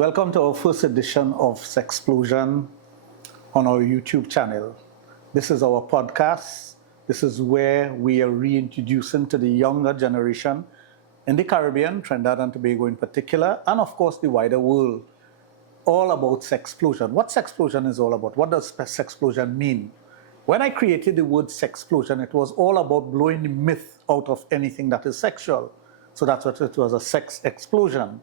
welcome to our first edition of Sexplosion on our YouTube channel. This is our podcast. This is where we are reintroducing to the younger generation in the Caribbean, Trinidad and Tobago in particular, and of course the wider world, all about sexplosion. What sexplosion is all about? What does sexplosion mean? When I created the word sexplosion, it was all about blowing the myth out of anything that is sexual. So that's what it was, a sex explosion.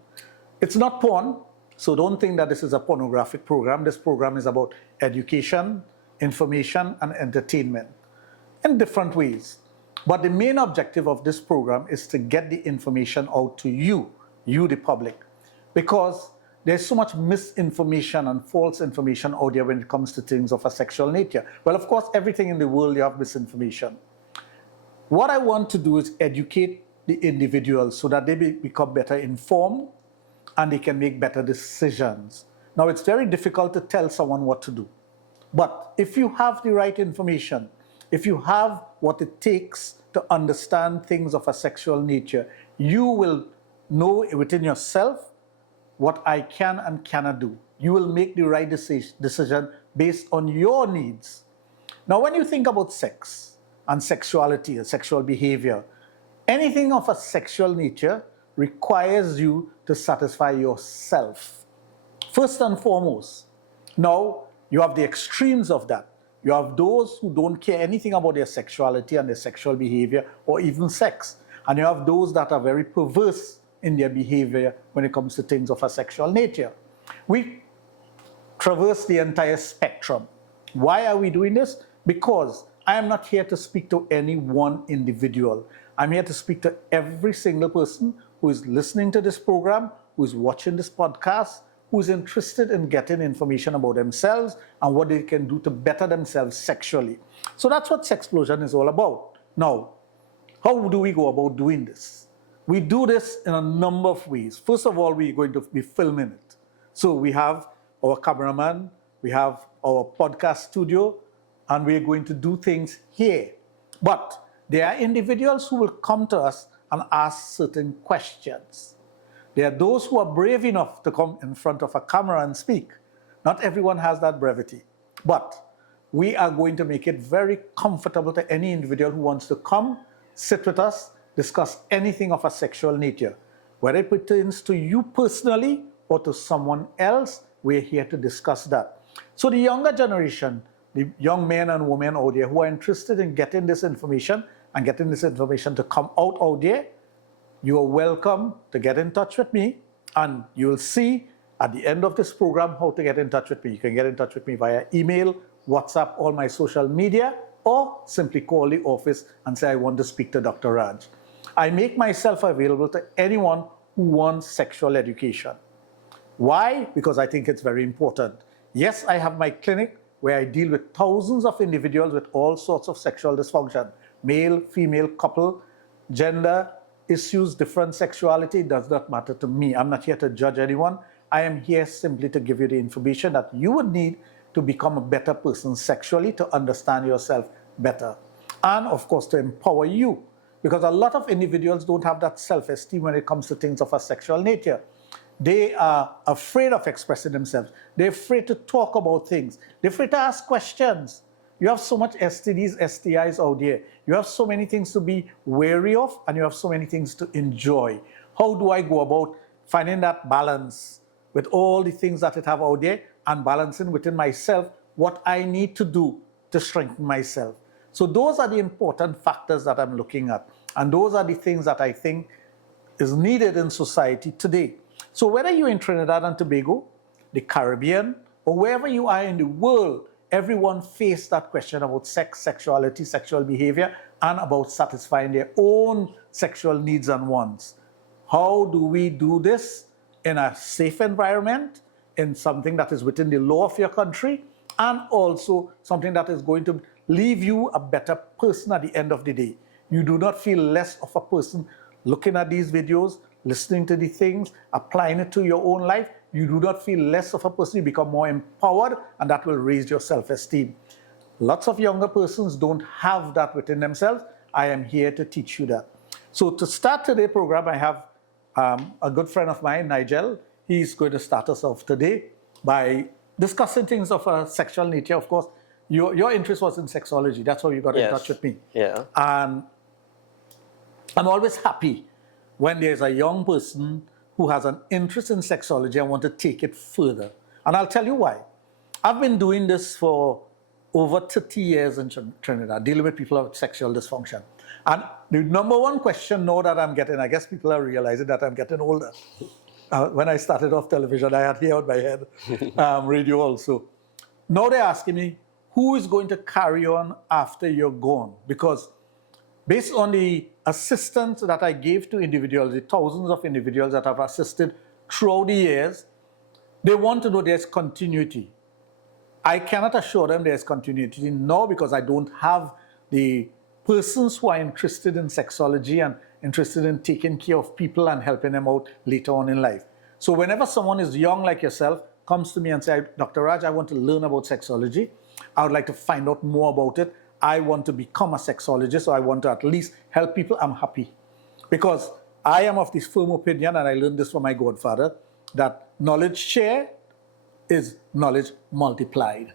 It's not porn, so don't think that this is a pornographic program. This program is about education, information, and entertainment in different ways. But the main objective of this program is to get the information out to you, the public, because there's so much misinformation and false information out there when it comes to things of a sexual nature. Well, of course, everything in the world you have misinformation. What I want to do is educate the individuals so that they become better informed and they can make better decisions. Now, it's very difficult to tell someone what to do. But if you have the right information, if you have what it takes to understand things of a sexual nature, you will know within yourself what I can and cannot do. You will make the right decision based on your needs. Now, when you think about sex and sexuality and sexual behavior, anything of a sexual nature requires you to satisfy yourself, first and foremost. Now, you have the extremes of that. You have those who don't care anything about their sexuality and their sexual behavior or even sex. And you have those that are very perverse in their behavior when it comes to things of a sexual nature. We traverse the entire spectrum. Why are we doing this? Because I am not here to speak to any one individual. I'm here to speak to every single person who is listening to this program, who is watching this podcast, who is interested in getting information about themselves and what they can do to better themselves sexually. So that's what Sexplosion is all about. Now, how do we go about doing this? We do this in a number of ways. First of all, we're going to be filming it. So we have our cameraman, we have our podcast studio, and we're going to do things here. But there are individuals who will come to us and ask certain questions. There are those who are brave enough to come in front of a camera and speak. Not everyone has that brevity. But we are going to make it very comfortable to any individual who wants to come, sit with us, discuss anything of a sexual nature. Whether it pertains to you personally or to someone else, we're here to discuss that. So the younger generation, the young men and women out there who are interested in getting this information and getting this information to come out there, you are welcome to get in touch with me, and you will see at the end of this program how to get in touch with me. You can get in touch with me via email, WhatsApp, all my social media, or simply call the office and say, I want to speak to Dr. Raj. I make myself available to anyone who wants sexual education. Why? Because I think it's very important. Yes, I have my clinic where I deal with thousands of individuals with all sorts of sexual dysfunction. Male, female, couple, gender issues, different sexuality, does not matter to me. I'm not here to judge anyone. I am here simply to give you the information that you would need to become a better person sexually, to understand yourself better. And of course, to empower you. Because a lot of individuals don't have that self-esteem when it comes to things of a sexual nature. They are afraid of expressing themselves. They're afraid to talk about things. They're afraid to ask questions. You have so much STDs, STIs out there. You have so many things to be wary of, and you have so many things to enjoy. How do I go about finding that balance with all the things that I have out there and balancing within myself what I need to do to strengthen myself? So those are the important factors that I'm looking at. And those are the things that I think is needed in society today. So whether you're in Trinidad and Tobago, the Caribbean, or wherever you are in the world, everyone faced that question about sex, sexuality, sexual behavior, and about satisfying their own sexual needs and wants. How do we do this in a safe environment, in something that is within the law of your country, and also something that is going to leave you a better person at the end of the day? You do not feel less of a person looking at these videos, listening to the things, applying it to your own life. You do not feel less of a person. You become more empowered, and that will raise your self-esteem. Lots of younger persons don't have that within themselves. I am here to teach you that. So to start today's program, I have a good friend of mine, Nigel. he's going to start us off today by discussing things of a sexual nature. Of course, your interest was in sexology. That's how you got in touch with me. Yeah. And I'm always happy when there's a young person who has an interest in sexology and want to take it further. And I'll tell you why. I've been doing this for over 30 years in Trinidad, dealing with people with sexual dysfunction. And the number one question now that I'm getting, I guess people are realizing that I'm getting older. When I started off television, I had hair on my head, radio also. Now they're asking me, who is going to carry on after you're gone? Because based on the assistance that I gave to individuals, the thousands of individuals that I've assisted throughout the years, they want to know there's continuity. I cannot assure them there's continuity now because I don't have the persons who are interested in sexology and interested in taking care of people and helping them out later on in life. So whenever someone is young like yourself, comes to me and says, Dr. Raj, I want to learn about sexology. I would like to find out more about it. I want to become a sexologist, so I want to at least help people. I'm happy. Because I am of this firm opinion, and I learned this from my godfather, that knowledge shared is knowledge multiplied.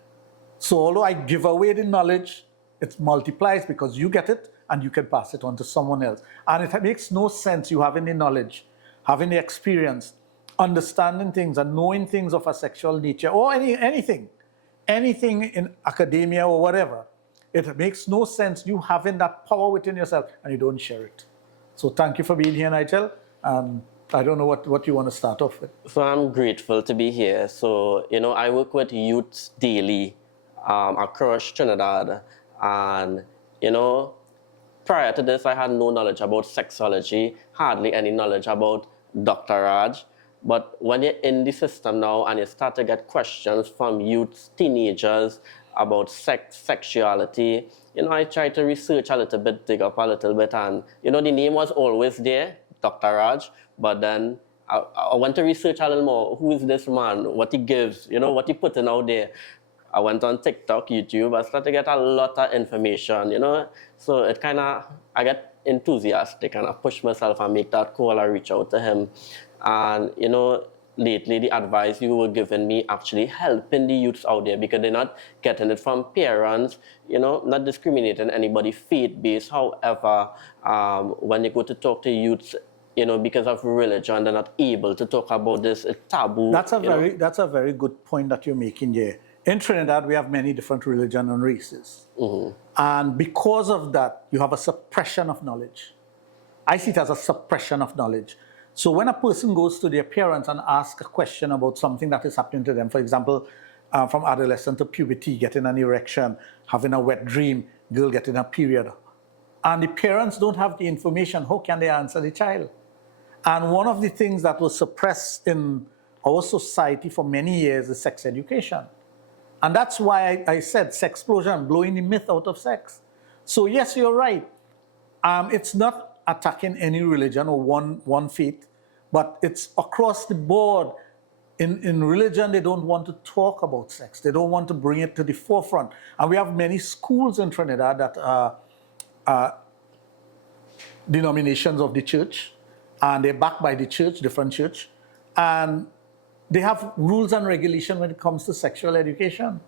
So although I give away the knowledge, it multiplies because you get it and you can pass it on to someone else. And it makes no sense you having the knowledge, having the experience, understanding things and knowing things of a sexual nature or anything in academia or whatever. It makes no sense you having that power within yourself and you don't share it. So thank you for being here, Nigel. I don't know what you want to start off with. So I'm grateful to be here. So, I work with youths daily across Trinidad. And, prior to this, I had no knowledge about sexology, hardly any knowledge about Dr. Raj. But when you're in the system now and you start to get questions from youths, teenagers about sexuality, I try to research a little bit, dig up a little bit. And, the name was always there, Dr. Raj. But then I went to research a little more. Who is this man? What he gives? What he putting out there? I went on TikTok, YouTube. I started to get a lot of information, So it I get enthusiastic and I push myself and make that call. I reach out to him. And, lately the advice you were giving me actually helping the youths out there because they're not getting it from parents, not discriminating anybody faith-based. However, when you go to talk to youths, because of religion, they're not able to talk about this. It's taboo. That's a very good point that you're making here. In Trinidad, we have many different religions and races. Mm-hmm. And because of that, you have a suppression of knowledge. I see it as a suppression of knowledge. So when a person goes to their parents and asks a question about something that is happening to them, for example, from adolescent to puberty, getting an erection, having a wet dream, girl getting a period, and the parents don't have the information, how can they answer the child? And one of the things that was suppressed in our society for many years is sex education. And that's why I said sexplosion, blowing the myth out of sex. So yes, you're right. It's not attacking any religion or one faith, but it's across the board. In religion, they don't want to talk about sex. They don't want to bring it to the forefront. And we have many schools in Trinidad that are denominations of the church, and they're backed by the church, different church, and they have rules and regulation when it comes to sexual education.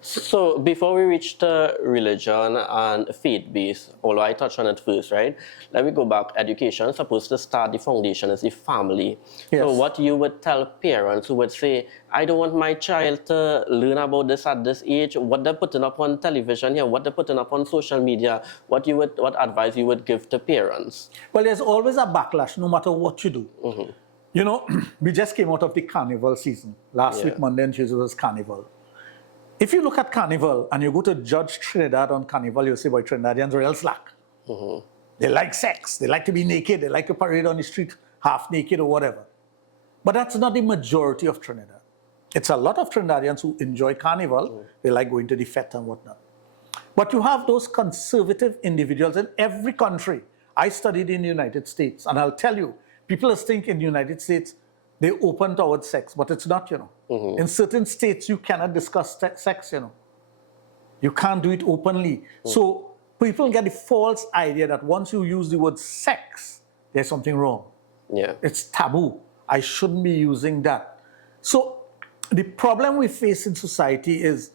So before we reach to religion and faith-based, although I touched on it first, right? Let me go back. Education is supposed to start, the foundation is the family. Yes. So what you would tell parents who would say, I don't want my child to learn about this at this age, what they're putting up on television here, what they're putting up on social media, what advice you would give to parents? Well, there's always a backlash no matter what you do. Mm-hmm. We just came out of the carnival season. Last week, Monday and Tuesday was carnival. If you look at carnival and you go to judge Trinidad on carnival, you'll say, boy, Trinidadians are real slack. Mm-hmm. They like sex. They like to be naked. They like to parade on the street half naked or whatever. But that's not the majority of Trinidad. It's a lot of Trinidadians who enjoy carnival. Mm-hmm. They like going to the fete and whatnot. But you have those conservative individuals in every country. I studied in the United States, and I'll tell you, people think in the United States, they're open towards sex, but it's not, Mm-hmm. In certain states, you cannot discuss sex, You can't do it openly. Mm-hmm. So people get the false idea that once you use the word sex, there's something wrong. Yeah. It's taboo. I shouldn't be using that. So the problem we face in society is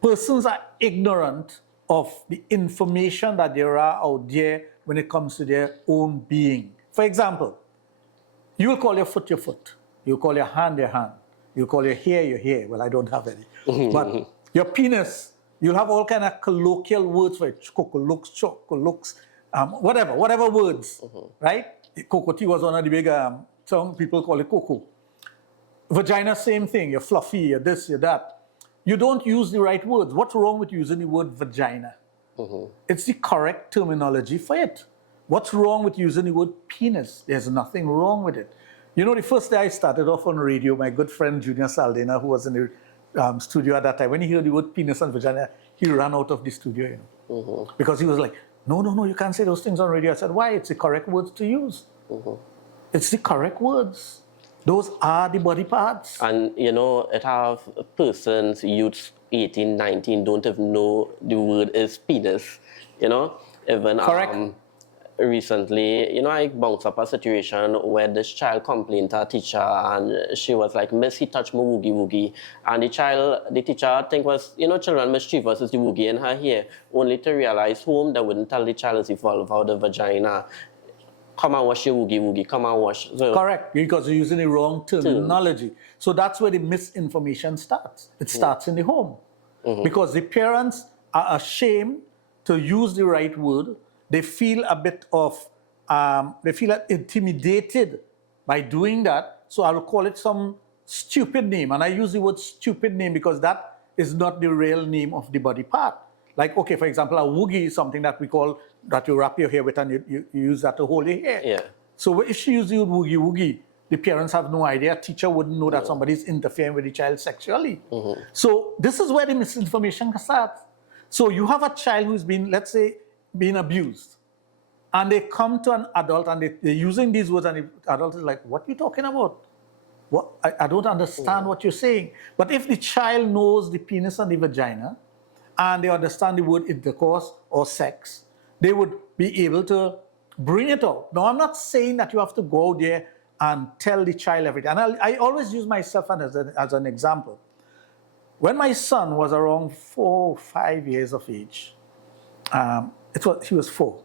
persons are ignorant of the information that there are out there when it comes to their own being. For example, you will call your foot your foot. You call your hand your hand. You call your hair your hair. Well, I don't have any. But your penis, you'll have all kind of colloquial words for it. Chocolux, whatever words, right? Cocoa was one of the big, some people call it cocoa. Vagina, same thing. You're fluffy, you're this, you're that. You don't use the right words. What's wrong with using the word vagina? It's the correct terminology for it. What's wrong with using the word penis? There's nothing wrong with it. You know, the first day I started off on radio, my good friend Junior Saldana, who was in the studio at that time, when he heard the word penis and vagina, he ran out of the studio, you know, because he was like, no, you can't say those things on radio. I said, why? It's the correct words to use. It's the correct words. Those are the body parts. And, you know, it have persons, youths, 18, 19, don't even know the word is penis, you know? Even recently, you know, I bounced up a situation where this child complained to a teacher and she was like, Miss, he touched my woogie woogie. And the teacher, I think was, you know, children mischievous is the woogie in her hair, only to realize home they wouldn't tell the child is evolved out the vagina. Come and wash your woogie woogie, come and wash. So, correct, because you're using the wrong terminology. So that's where the misinformation starts. It starts in the home. Because the parents are ashamed to use the right word. They feel a bit of, they feel intimidated by doing that. So I will call it some stupid name. And I use the word stupid name because that is not the real name of the body part. Like, okay, for example, a woogie is something that we call, that you wrap your hair with and you use that to hold your hair. Yeah. So if she uses the word woogie woogie, the parents have no idea. A teacher wouldn't know that somebody's interfering with the child sexually. So this is where the misinformation starts. So you have a child who's been, let's say, being abused. And they come to an adult and they're using these words and the adult is like, what are you talking about? What? I don't understand what you're saying. But if the child knows the penis and the vagina, and they understand the word intercourse or sex, they would be able to bring it out. Now, I'm not saying that you have to go there and tell the child everything. And I always use myself as an example. When my son was around 4 or 5 years of age, he was 4.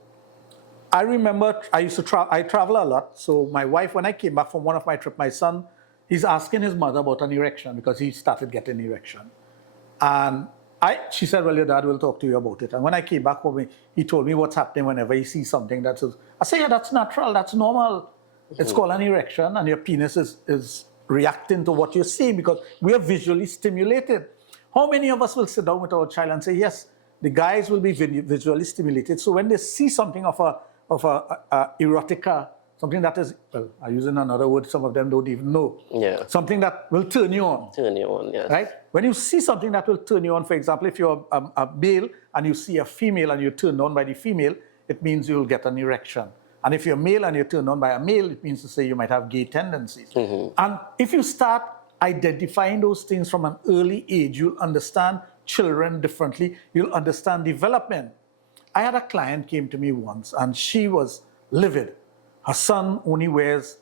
I remember I travel a lot. So my wife, when I came back from one of my trips, my son, he's asking his mother about an erection because he started getting erection. And she said, well, your dad will talk to you about it. And when I came back home, he told me what's happening whenever he sees something that says, I say, yeah, that's natural, that's normal. It's called an erection, and your penis is reacting to what you're seeing because we are visually stimulated. How many of us will sit down with our child and say, yes, the guys will be visually stimulated. So when they see something of a erotica, something that is, well, I'm using another word some of them don't even know. Yeah. Something that will turn you on. Turn you on, yes. Right? When you see something that will turn you on, for example, if you're a male and you see a female and you're turned on by the female, it means you'll get an erection. And if you're male and you're turned on by a male, it means to say you might have gay tendencies. And if you start identifying those things from an early age, you'll understand children differently. You'll understand development. I had a client came to me once and she was livid. Her son only wears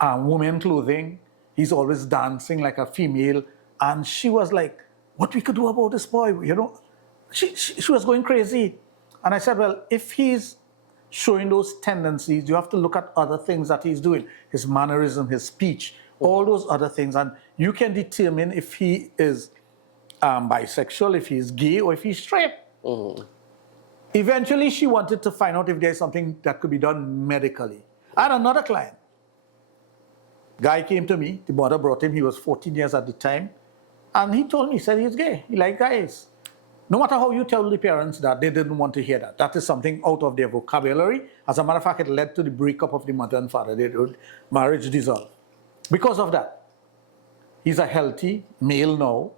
women clothing. He's always dancing like a female. And she was like, what we could do about this boy, you know? She was going crazy. And I said, well, if he's showing those tendencies, you have to look at other things that he's doing. His mannerism, his speech, all those other things. And you can determine if he is bisexual, if he's gay, or if he's straight. Eventually, she wanted to find out if there's something that could be done medically. I had another client. Guy came to me. The mother brought him. He was 14 years at the time. And he told me, he said he's gay. He liked guys. No matter how you tell the parents that, they didn't want to hear that. That is something out of their vocabulary. As a matter of fact, it led to the breakup of the mother and father. Their marriage dissolved. Because of that, he's a healthy male now.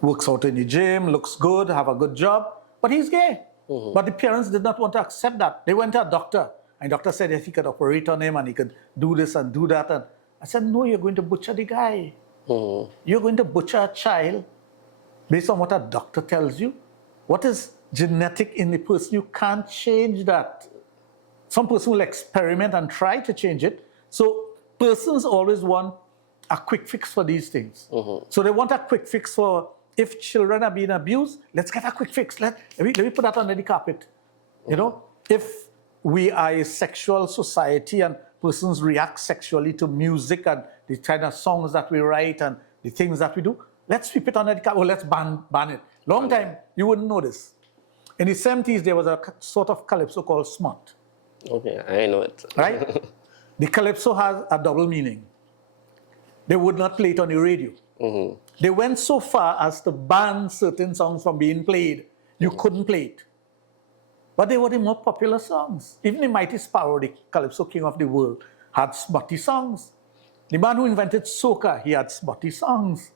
Works out in the gym, looks good, have a good job, but he's gay. But the parents did not want to accept that. They went to a doctor, and the doctor said that he could operate on him and he could do this and do that. And I said, no, you're going to butcher the guy. You're going to butcher a child based on what a doctor tells you. What is genetic in the person? You can't change that. Some person will experiment and try to change it. So persons always want a quick fix for these things. So they want a quick fix for if children are being abused, let's get a quick fix. Let me put that under the carpet. You know, if we are a sexual society and persons react sexually to music and the kind of songs that we write and the things that we do, let's sweep it under the carpet. Or let's ban it. Long time, you wouldn't know this. In the 70s, there was a sort of calypso called smut. Okay, I know it. Right? The calypso has a double meaning. They would not play it on the radio. They went so far as to ban certain songs from being played. You couldn't play it. But they were the more popular songs. Even the Mighty Sparrow, the calypso king of the world, had smutty songs. The man who invented soca, he had smutty songs.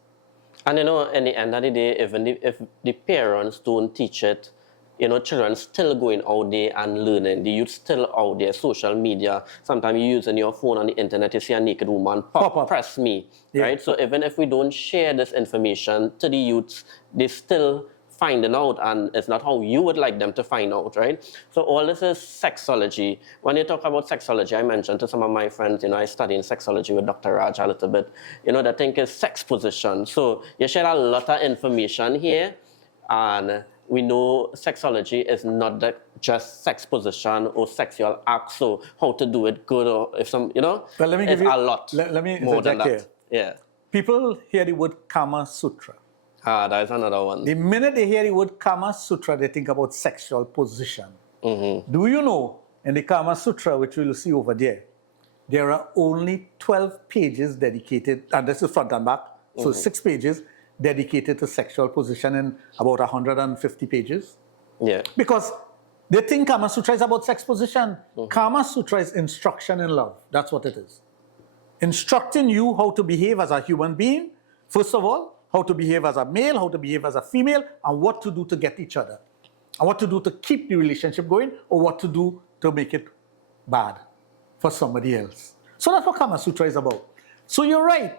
And you know, in the end of the day, even if the parents don't teach it, you know, children still going out there and learning. The youth still out there, social media. Sometimes you using your phone on the internet, you see a naked woman, pop up. Press me, right? So even if we don't share this information to the youths, they still finding out, and it's not how you would like them to find out, right? So all this is sexology. When you talk about sexology, I mentioned to some of my friends, you know, I study in sexology with Dr. Raj a little bit. You know, the thing is sex position. So you share a lot of information here, and we know sexology is not just sex position or sexual act, so how to do it good, or if some, you know, well, let me give it's you, a lot let me more than that. Here. Yeah. People hear the word Kama Sutra. That's another one. The minute they hear the word Kama Sutra, they think about sexual position. Do you know, in the Kama Sutra, which you will see over there are only 12 pages dedicated, and this is front and back, so 6 pages dedicated to sexual position in about 150 pages. Yeah. Because they think Kama Sutra is about sex position. Kama Sutra is instruction in love. That's what it is. Instructing you how to behave as a human being, first of all, how to behave as a male, how to behave as a female, and what to do to get each other. And what to do to keep the relationship going, or what to do to make it bad for somebody else. So that's what Kama Sutra is about. So you're right.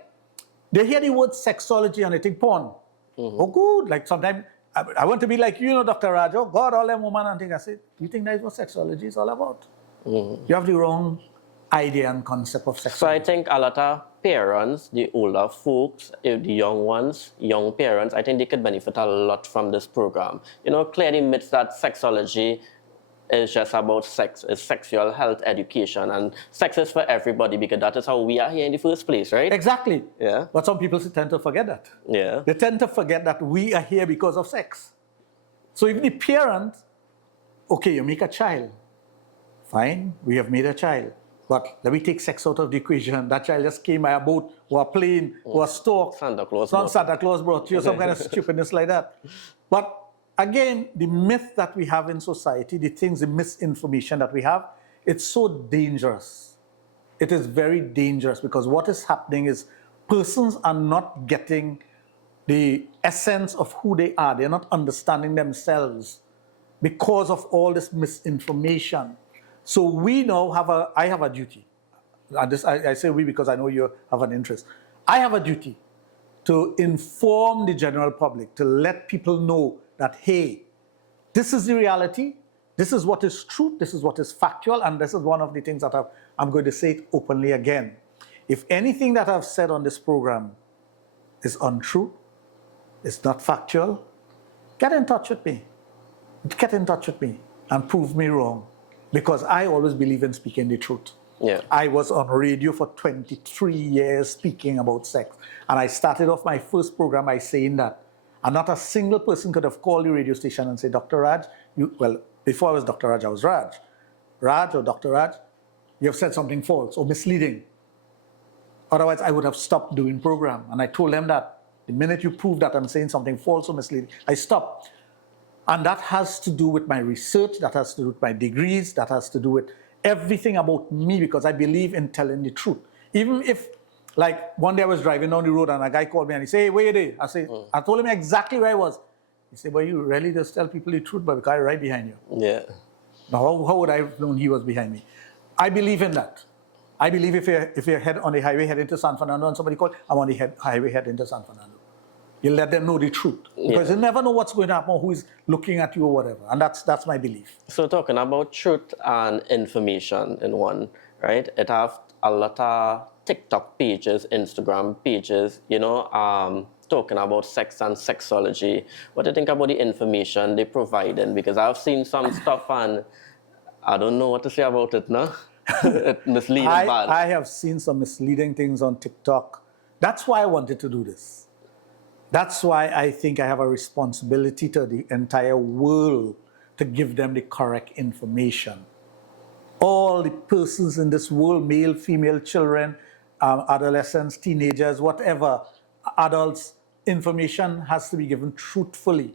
They hear the word sexology and they think porn. Oh, good. Like sometimes I want to be like you know, Dr. Raj. Oh, God, all them women and things. I said, do you think that's what sexology is all about? You have the wrong idea and concept of sexology. So I think a lot of parents, the older folks, the young ones, young parents, I think they could benefit a lot from this program. You know, clearly myths that sexology is just about sex, it's sexual health education, and sex is for everybody because that is how we are here in the first place, right? Exactly. Yeah. But some people tend to forget that. Yeah. They tend to forget that we are here because of sex. So if the parent, okay, you make a child, fine, we have made a child. But let me take sex out of the equation. That child just came by a boat or a plane or a stork. Santa Claus brought you, some kind of stupidness like that. But again, the myth that we have in society, the things, the misinformation that we have, it's so dangerous. It is very dangerous because what is happening is persons are not getting the essence of who they are. They're not understanding themselves because of all this misinformation. So we now I have a duty. And this, I say we because I know you have an interest. I have a duty to inform the general public, to let people know that, hey, this is the reality, this is what is true, this is what is factual, and this is one of the things that I'm going to say it openly again. If anything that I've said on this program is untrue, it's not factual, get in touch with me. Get in touch with me and prove me wrong. Because I always believe in speaking the truth. Yeah. I was on radio for 23 years speaking about sex. And I started off my first program by saying that. And not a single person could have called the radio station and said, Dr. Raj, before I was Dr. Raj, I was Raj. Raj or Dr. Raj, you have said something false or misleading. Otherwise, I would have stopped doing program. And I told them that the minute you prove that I'm saying something false or misleading, I stop. And that has to do with my research, that has to do with my degrees, that has to do with everything about me because I believe in telling the truth. Even if, like, one day I was driving down the road and a guy called me and he said, hey, where are you? I told him exactly where I was. He said, well, you really just tell people the truth, but because I'm right behind you. Yeah. Now, how would I have known he was behind me? I believe in that. I believe if you're on the highway heading to San Fernando and somebody called, I'm on the highway heading to San Fernando. You let them know the truth. Because you never know what's going to happen or who is looking at you or whatever. And that's my belief. So talking about truth and information in one, right? It have a lot of TikTok pages, Instagram pages, talking about sex and sexology. What do you think about the information they providing? Because I've seen some stuff and I don't know what to say about it, no? It's misleading bad. I have seen some misleading things on TikTok. That's why I wanted to do this. That's why I think I have a responsibility to the entire world to give them the correct information. All the persons in this world, male, female, children, adolescents, teenagers, whatever, adults, information has to be given truthfully.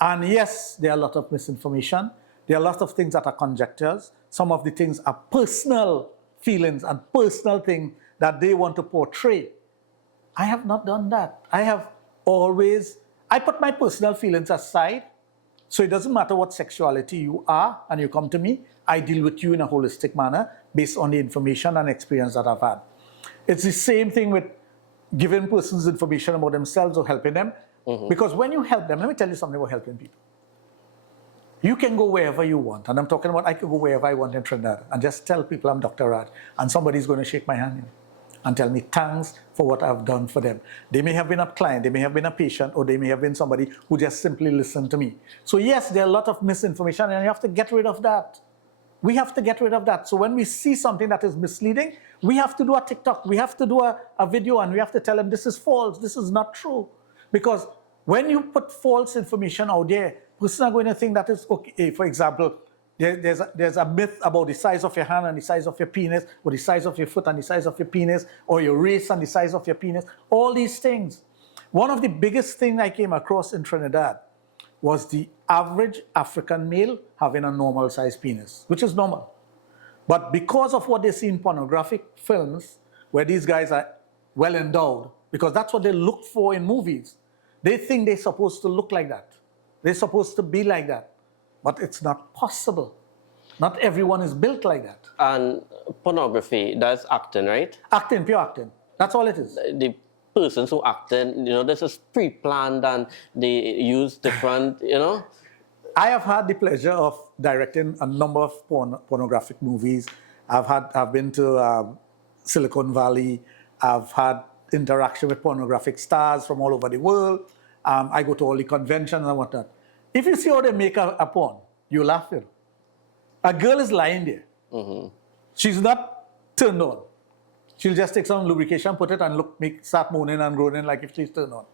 And yes, there are a lot of misinformation. There are a lot of things that are conjectures. Some of the things are personal feelings and personal things that they want to portray. I have not done that. I put my personal feelings aside. So it doesn't matter what sexuality you are and you come to me, I deal with you in a holistic manner based on the information and experience that I've had. It's the same thing with giving persons information about themselves or helping them. Because when you help them, let me tell you something about helping people. You can go wherever you want. And I'm talking about I can go wherever I want in Trinidad and just tell people I'm Dr. Raj. And somebody's going to shake my hand and tell me thanks for what I've done for them. They may have been a client, they may have been a patient, or they may have been somebody who just simply listened to me. So yes, there are a lot of misinformation and you have to get rid of that. We have to get rid of that. So when we see something that is misleading, we have to do a TikTok, we have to do a video and we have to tell them this is false, this is not true. Because when you put false information out there, persons are going to think that is okay. For example, there's a myth about the size of your hand and the size of your penis, or the size of your foot and the size of your penis, or your race and the size of your penis, all these things. One of the biggest things I came across in Trinidad was the average African male having a normal sized penis, which is normal. But because of what they see in pornographic films, where these guys are well endowed, because that's what they look for in movies, they think they're supposed to look like that. They're supposed to be like that. But it's not possible. Not everyone is built like that. And pornography, that's acting, right? Acting, pure acting. That's all it is. The persons who acting, this is pre-planned and they use different, I have had the pleasure of directing a number of pornographic movies. I've been to Silicon Valley. I've had interaction with pornographic stars from all over the world. I go to all the conventions and whatnot. If you see how they make a porn, you laugh. A girl is lying there. She's not turned on. She'll just take some lubrication, put it, and start moaning and groaning like if she's turned on.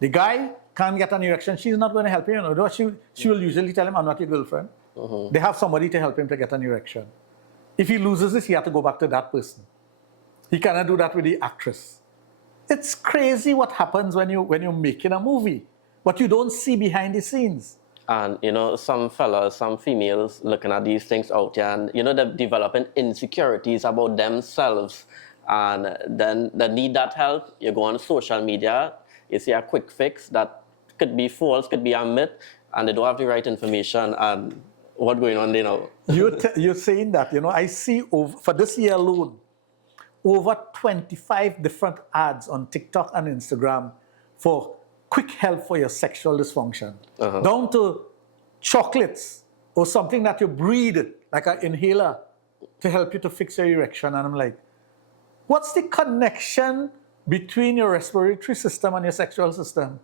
The guy can't get an erection. She's not going to help him. She will usually tell him, I'm not your girlfriend. They have somebody to help him to get an erection. If he loses this, he has to go back to that person. He cannot do that with the actress. It's crazy what happens when you're making a movie, but you don't see behind the scenes. And, some fellas, some females looking at these things out here and, they're developing insecurities about themselves. And then they need that help. You go on social media, you see a quick fix that could be false, could be a myth, and they don't have the right information. And what's going on there now? You're saying that, I see for this year alone, over 25 different ads on TikTok and Instagram for quick help for your sexual dysfunction. Down to chocolates or something that you breathe, like an inhaler, to help you to fix your erection. And I'm like, what's the connection between your respiratory system and your sexual system?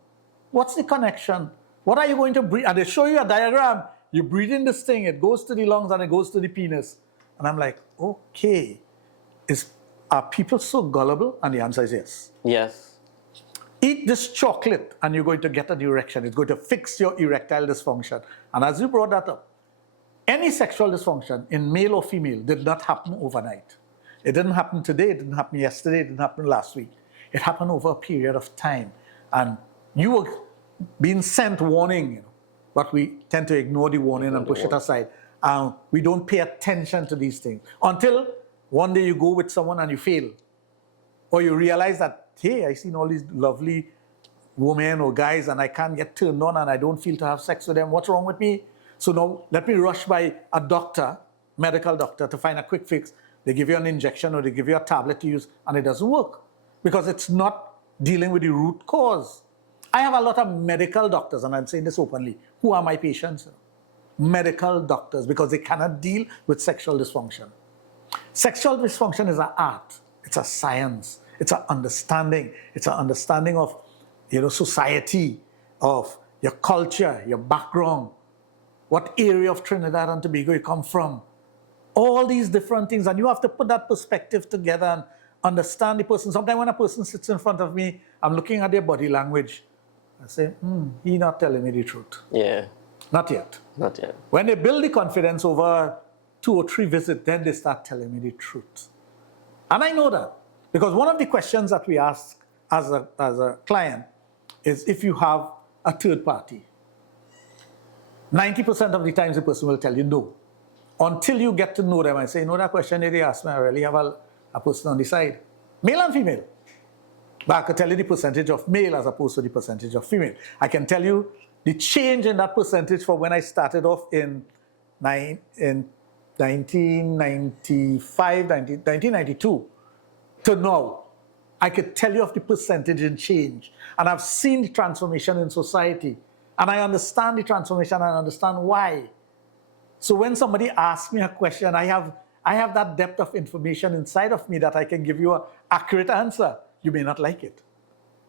What's the connection? What are you going to breathe? And they show you a diagram. You breathe in this thing, it goes to the lungs and it goes to the penis. And I'm like, okay, are people so gullible? And the answer is yes. Yes. Eat this chocolate and you're going to get an erection. It's going to fix your erectile dysfunction. And as you brought that up, any sexual dysfunction in male or female did not happen overnight. It didn't happen today, it didn't happen yesterday, it didn't happen last week. It happened over a period of time. And you were being sent warning, but we tend to ignore the warning and push it aside. We don't pay attention to these things until one day you go with someone and you fail. Or you realize that, hey, I've seen all these lovely women or guys and I can't get turned on and I don't feel to have sex with them. What's wrong with me? So now let me rush by a doctor, medical doctor, to find a quick fix. They give you an injection or they give you a tablet to use and it doesn't work because it's not dealing with the root cause. I have a lot of medical doctors, and I'm saying this openly, who are my patients. Medical doctors, because they cannot deal with sexual dysfunction. Sexual dysfunction is an art. It's a science. It's an understanding. It's an understanding of, society, of your culture, your background, what area of Trinidad and Tobago you come from. All these different things, and you have to put that perspective together and understand the person. Sometimes when a person sits in front of me, I'm looking at their body language. I say, he's not telling me the truth. Yeah. Not yet. Not yet. When they build the confidence over 2 or 3 visits, then they start telling me the truth. And I know that because one of the questions that we ask as a client is if you have a third party. 90% of the times the person will tell you no. Until you get to know them and say, that question they asked me, I really have a person on the side. Male and female. But I can tell you the percentage of male as opposed to the percentage of female. I can tell you the change in that percentage from when I started off in 1992 to now. I could tell you of the percentage in change. And I've seen the transformation in society. And I understand the transformation and I understand why. So when somebody asks me a question, I have that depth of information inside of me that I can give you an accurate answer. You may not like it.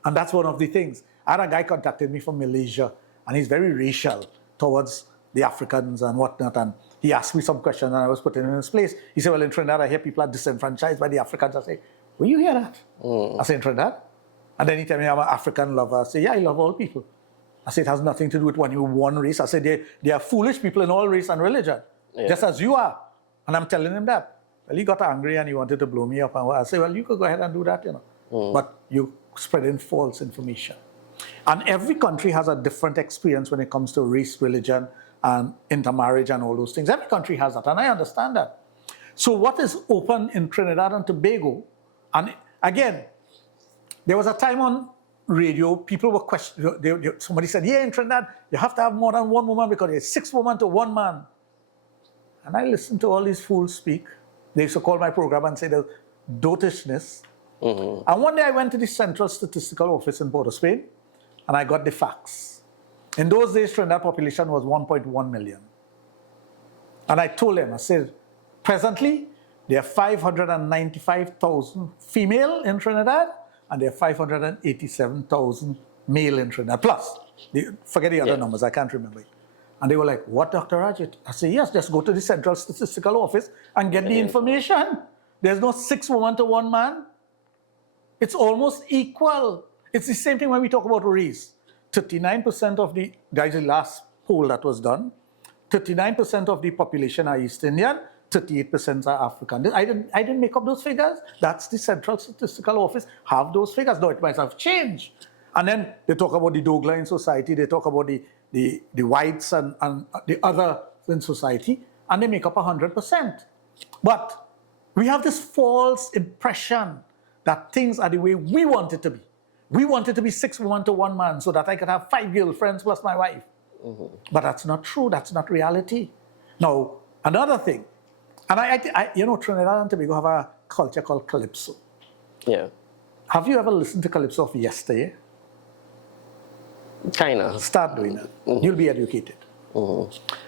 And that's one of the things. I had a guy contacted me from Malaysia, and he's very racial towards the Africans and whatnot. And he asked me some questions, and I was putting him in his place. He said, well, in Trinidad, I hear people are disenfranchised by the Africans. I say, will you hear that? I say, in Trinidad? And then he tell me I'm an African lover. I say, yeah, I love all people. I say, it has nothing to do with one race. I say, they are foolish people in all race and religion, just as you are. And I'm telling him that. Well, he got angry and he wanted to blow me up. And I say, well, you could go ahead and do that, But you spreading false information. And every country has a different experience when it comes to race, religion, and intermarriage and all those things. Every country has that, and I understand that. So what is open in Trinidad and Tobago, and again, there was a time on radio, people were questioning, somebody said, yeah, in Trinidad, you have to have more than one woman because there's 6 women to 1 man. And I listened to all these fools speak. They used to call my program and say the dotishness. And one day I went to the Central Statistical Office in Port of Spain, and I got the facts. In those days, Trinidad population was 1.1 million. And I told them, I said, presently, there are 595,000 female in Trinidad, and there are 587,000 male in Trinidad. Plus, forget the other numbers, I can't remember it. And they were like, what, Dr. Rajit? I said, yes, just go to the Central Statistical Office and get the information. There's no 6 women to 1 man. It's almost equal. It's the same thing when we talk about race. 39% of the, guys, the last poll that was done, 39% of the population are East Indian, 38% are African. I didn't make up those figures. That's the Central Statistical Office have those figures. No, it might have changed. And then they talk about the Dogla in society, they talk about the whites and the other in society, and they make up 100%. But we have this false impression that things are the way we want it to be. We want it to be 6 women to 1 man so that I could have 5 girlfriends plus my wife. But that's not true. That's not reality. Now, another thing, and I Trinidad and Tobago have a culture called Calypso. Yeah. Have you ever listened to Calypso of yesterday? Kinda. Start doing that. You'll be educated.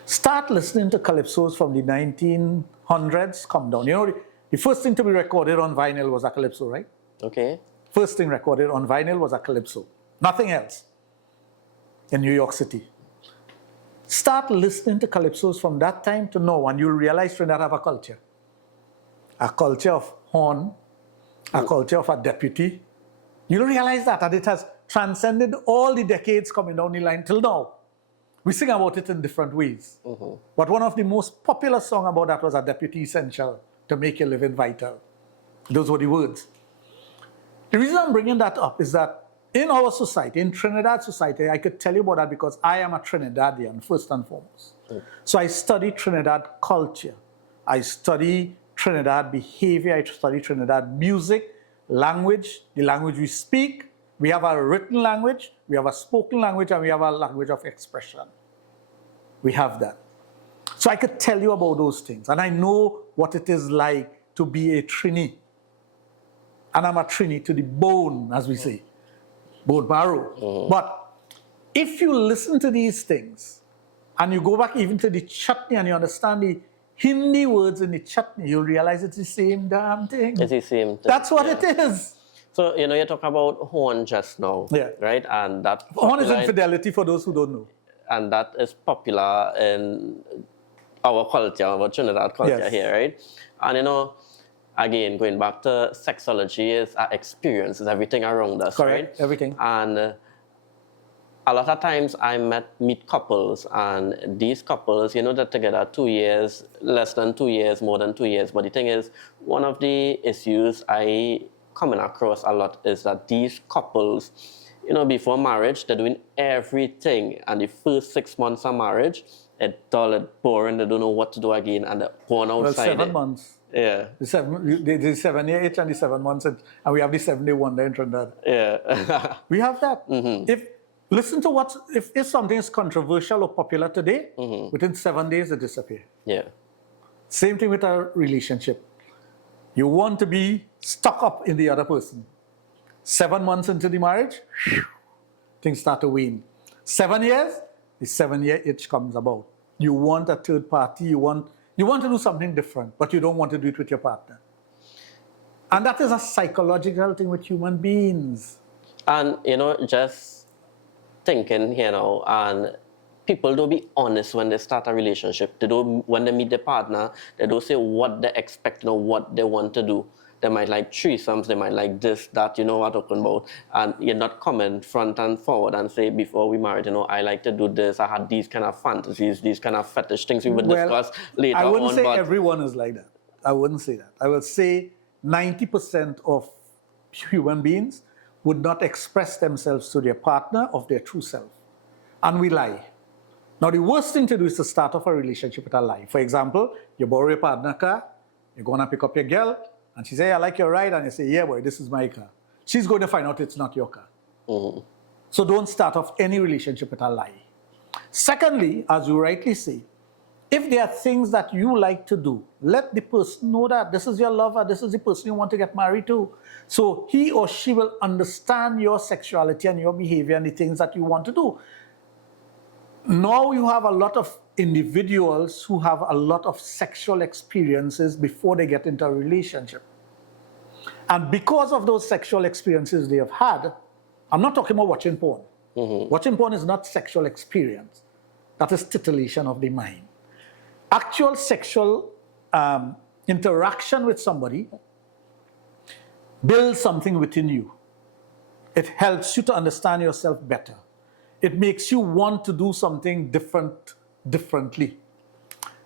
Start listening to Calypsos from the 1900s, come down. The first thing to be recorded on vinyl was a Calypso, right? Okay. First thing recorded on vinyl was a Calypso. Nothing else in New York City. Start listening to Calypsos from that time to now, and you'll realize Trinidad have a culture. A culture of horn, a culture of a deputy. You'll realize that, and it has transcended all the decades coming down the line till now. We sing about it in different ways. But one of the most popular songs about that was A Deputy Essential to Make Your Living Vital. Those were the words. The reason I'm bringing that up is that in our society, in Trinidad society, I could tell you about that because I am a Trinidadian, first and foremost. So I study Trinidad culture. I study Trinidad behavior. I study Trinidad music, language, the language we speak. We have a written language, we have a spoken language, and we have a language of expression. We have that. So I could tell you about those things. And I know what it is like to be a Trini. And I'm a Trini to the bone, as we say. Bone marrow. But if you listen to these things, and you go back even to the chutney, and you understand Hindi words in the chutney, you'll realize it's the same damn thing. It's the same thing. That's what yeah. it is. So, you talk about horn just now, Yeah. right? And that Horn is infidelity for those who don't know. and that is popular in our culture, our Trinidad culture Yes. here, right? And again, going back to sexology, is our experience, is everything around us, Correct, right? everything. And a lot of times I meet couples, and these couples, they're together 2 years, less than 2 years, more than 2 years. But the thing is, one of the issues I coming across a lot is that these couples, before marriage, they're doing everything, and the first 6 months of marriage, it's dull, it's boring, they don't know what to do again, and they're going outside. Well, 7 months. Yeah. The 7-year itch and the 7 months, and we have the 7-day wonder in Trinidad. Yeah. We have that. Listen to if something is controversial or popular today, within 7 days it disappears. Yeah. Same thing with our relationship. You want to be stuck up in the other person. 7 months into the marriage, things start to wane. 7 years, the 7-year itch comes about. You want a third party, you want to do something different, but you don't want to do it with your partner. And that is a psychological thing with human beings. And, just thinking here now, and people don't be honest when they start a relationship. When they meet their partner, they don't say what they expect or what they want to do. They might like threesomes, they might like this, that, what I'm talking about. And you're not coming front and forward and say, before we married, I like to do this, I had these kind of fantasies, these kind of fetish things we would discuss later on. I wouldn't say everyone is like that. I wouldn't say that. I would say 90% of human beings would not express themselves to their partner of their true self. And we lie. Now, the worst thing to do is to start off a relationship with a lie. For example, you borrow your partner's car, you're going to pick up your girl, and she says, I like your ride, and you say, yeah, boy, this is my car. She's going to find out it's not your car. So don't start off any relationship with a lie. Secondly, as you rightly say, if there are things that you like to do, let the person know that this is your lover, this is the person you want to get married to. So he or she will understand your sexuality and your behavior and the things that you want to do. Now you have a lot of individuals who have a lot of sexual experiences before they get into a relationship. And because of those sexual experiences they have had, I'm not talking about watching porn. Watching porn is not sexual experience. That is titillation of the mind. Actual sexual interaction with somebody builds something within you. It helps you to understand yourself better. It makes you want to do something differently.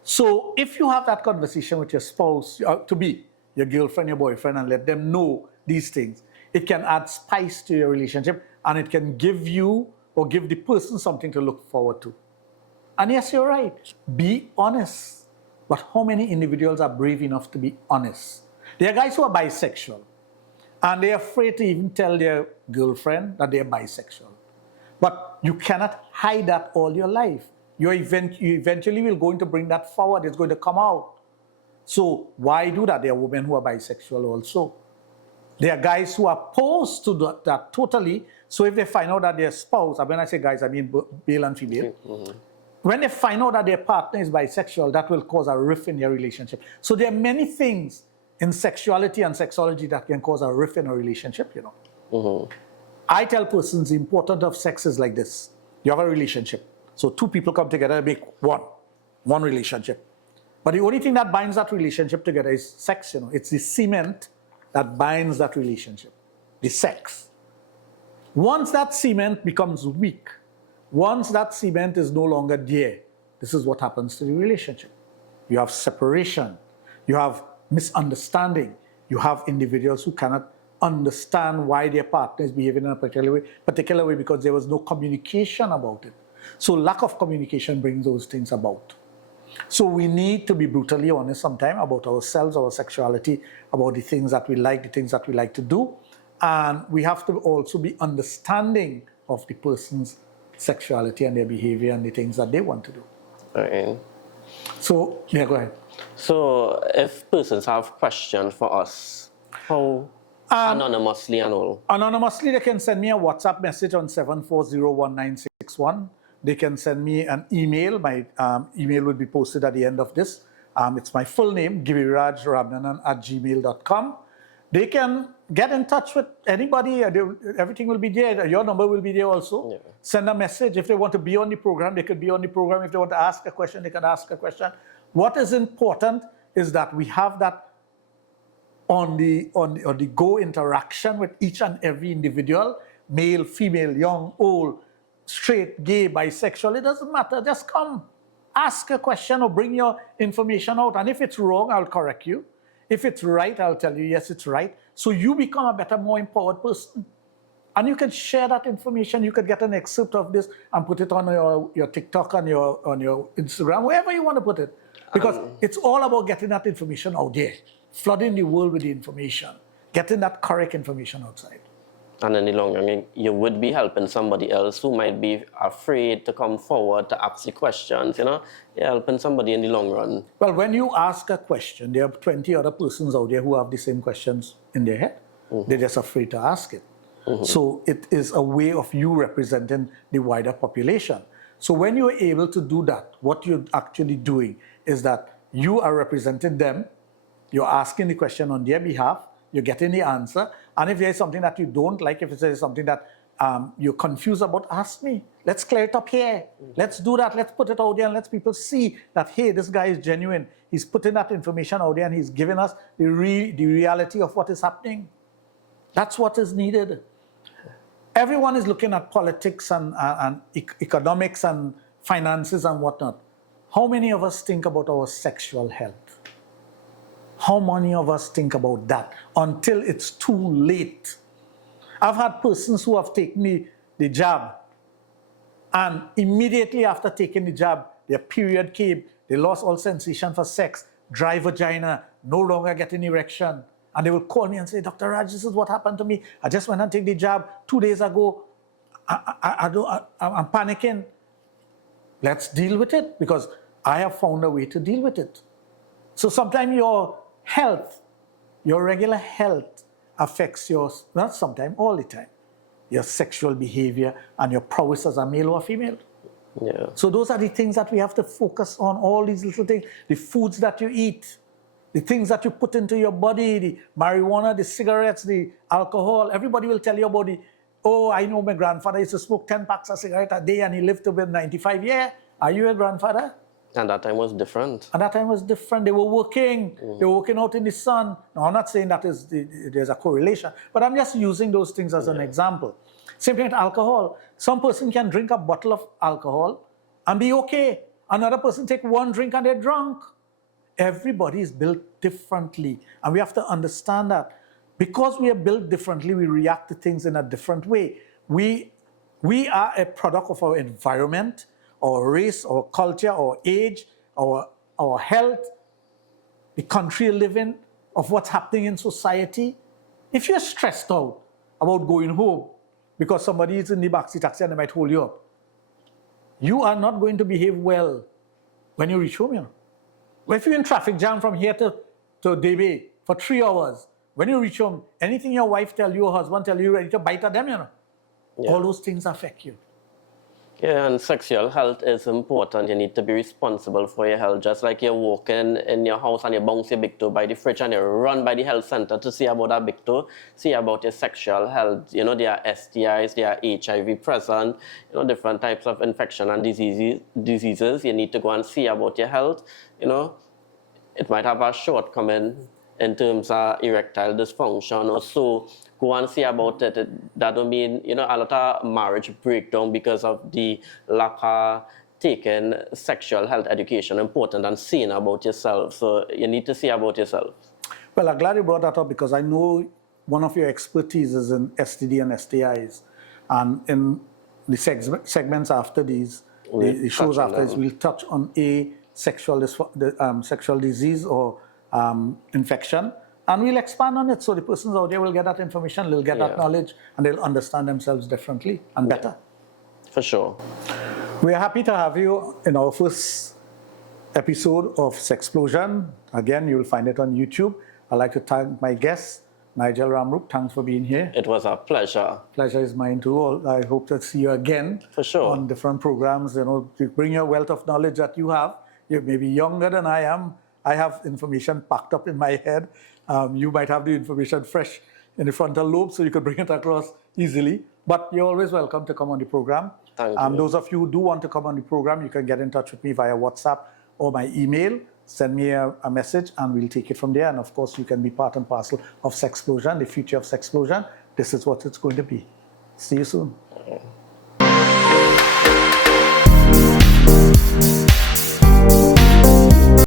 So if you have that conversation with your spouse, to be your girlfriend, your boyfriend, and let them know these things, it can add spice to your relationship, and it can give you or give the person something to look forward to. And yes, you're right. Be honest. But how many individuals are brave enough to be honest? There are guys who are bisexual, and they're afraid to even tell their girlfriend that they're bisexual. But you cannot hide that all your life. You eventually will going to bring that forward. It's going to come out. So why do that? There are women who are bisexual also. There are guys who are opposed to that totally. So if they find out that their spouse, when I say guys, I mean male and female. When they find out that their partner is bisexual, that will cause a rift in their relationship. So there are many things in sexuality and sexology that can cause a rift in a relationship, I tell persons the importance of sex is like this. You have a relationship. So two people come together and make one relationship. But the only thing that binds that relationship together is sex, It's the cement that binds that relationship, the sex. Once that cement becomes weak, once that cement is no longer there, this is what happens to the relationship. You have separation. You have misunderstanding. You have individuals who cannot understand why their partner is behaving in a particular way because there was no communication about it. So lack of communication brings those things about. So we need to be brutally honest sometimes about ourselves, our sexuality, about the things that we like, the things that we like to do. And we have to also be understanding of the person's sexuality and their behavior and the things that they want to do. Okay. So, yeah, go ahead. So if persons have questions for us, how anonymously and all? Anonymously, they can send me a WhatsApp message on 7401961. They can send me an email. My email will be posted at the end of this. It's my full name, girirajramnanan@gmail.com. They can get in touch with anybody. Everything will be there. Your number will be there also. Yeah. Send a message. If they want to be on the program, they could be on the program. If they want to ask a question, they can ask a question. What is important is that we have that on the go interaction with each and every individual, male, female, young, old, straight, gay, bisexual. It doesn't matter. Just come, ask a question or bring your information out. And if it's wrong, I'll correct you. If it's right, I'll tell you, yes, it's right. So you become a better, more empowered person. And you can share that information. You could get an excerpt of this and put it on your TikTok, on your Instagram, wherever you want to put it. Because it's all about getting that information out there, flooding the world with the information, getting that correct information outside. And in the long run, you would be helping somebody else who might be afraid to come forward to ask the questions, You're helping somebody in the long run. Well, when you ask a question, there are 20 other persons out there who have the same questions in their head. They're just afraid to ask it. So it is a way of you representing the wider population. So when you're able to do that, what you're actually doing is that you are representing them, you're asking the question on their behalf, you're getting the answer, and if there's something that you don't like, if there's something that you're confused about, ask me. Let's clear it up here. Let's do that. Let's put it out there and let people see that, hey, this guy is genuine. He's putting that information out there and he's giving us the reality of what is happening. That's what is needed. Everyone is looking at politics and economics and finances and whatnot. How many of us think about our sexual health? How many of us think about that until it's too late? I've had persons who have taken the jab, and immediately after taking the jab, their period came, they lost all sensation for sex, dry vagina, no longer getting erection. And they will call me and say, Dr. Raj, this is what happened to me. I just went and take the jab 2 days ago. I'm panicking. Let's deal with it because I have found a way to deal with it. So sometimes your health, your regular health affects not sometimes, all the time, your sexual behavior and your prowess as a male or female. Yeah. So those are the things that we have to focus on, all these little things, the foods that you eat, the things that you put into your body, the marijuana, the cigarettes, the alcohol. Everybody will tell you about I know my grandfather used to smoke 10 packs of cigarettes a day and he lived to be 95 years. Are you a grandfather? And that time was different. And that time was different. They were working. They were working out in the sun. Now, I'm not saying that there's a correlation, but I'm just using those things as an example. Same thing with alcohol. Some person can drink a bottle of alcohol and be okay. Another person take one drink and they're drunk. Everybody is built differently. And we have to understand that. Because we are built differently, we react to things in a different way. We are a product of our environment, our race, our culture, our age, our health, the country you live in, of what's happening in society. If you're stressed out about going home because somebody is in the backseat taxi and they might hold you up, you are not going to behave well when you reach home. If you're in traffic jam from here to Debe for 3 hours, when you reach home, anything your wife tell you or husband tell you, you're ready to bite at them, Yeah. All those things affect you. Yeah, and sexual health is important. You need to be responsible for your health. Just like you're walking in your house and you bounce your big toe by the fridge and you run by the health center to see about that big toe, see about your sexual health. There are STIs, there are HIV present, different types of infection and diseases. You need to go and see about your health. It might have a shortcoming in terms of erectile dysfunction or so. Go and see about it. That don't mean, a lot of marriage breakdown because of the lack of taking sexual health education important and seeing about yourself. So you need to see about yourself. Well, I'm glad you brought that up because I know one of your expertise is in STD and STIs. And in the segments after these, the shows after this, we'll touch on sexual disease or infection. And we'll expand on it so the persons out there will get that information, they'll get that knowledge, and they'll understand themselves differently and better. For sure. We are happy to have you in our first episode of Sexplosion. Again, you'll find it on YouTube. I'd like to thank my guest, Nigel Ramroop. Thanks for being here. It was a pleasure. Pleasure is mine too. I hope to see you again. For sure. On different programs, to bring your wealth of knowledge that you have. You may be younger than I am, I have information packed up in my head. You might have the information fresh in the frontal lobe, so you could bring it across easily. But you're always welcome to come on the program. Thank you. Those of you who do want to come on the program, you can get in touch with me via WhatsApp or my email. Send me a message and we'll take it from there. And of course, you can be part and parcel of Sexplosion, the future of Sexplosion. This is what it's going to be. See you soon.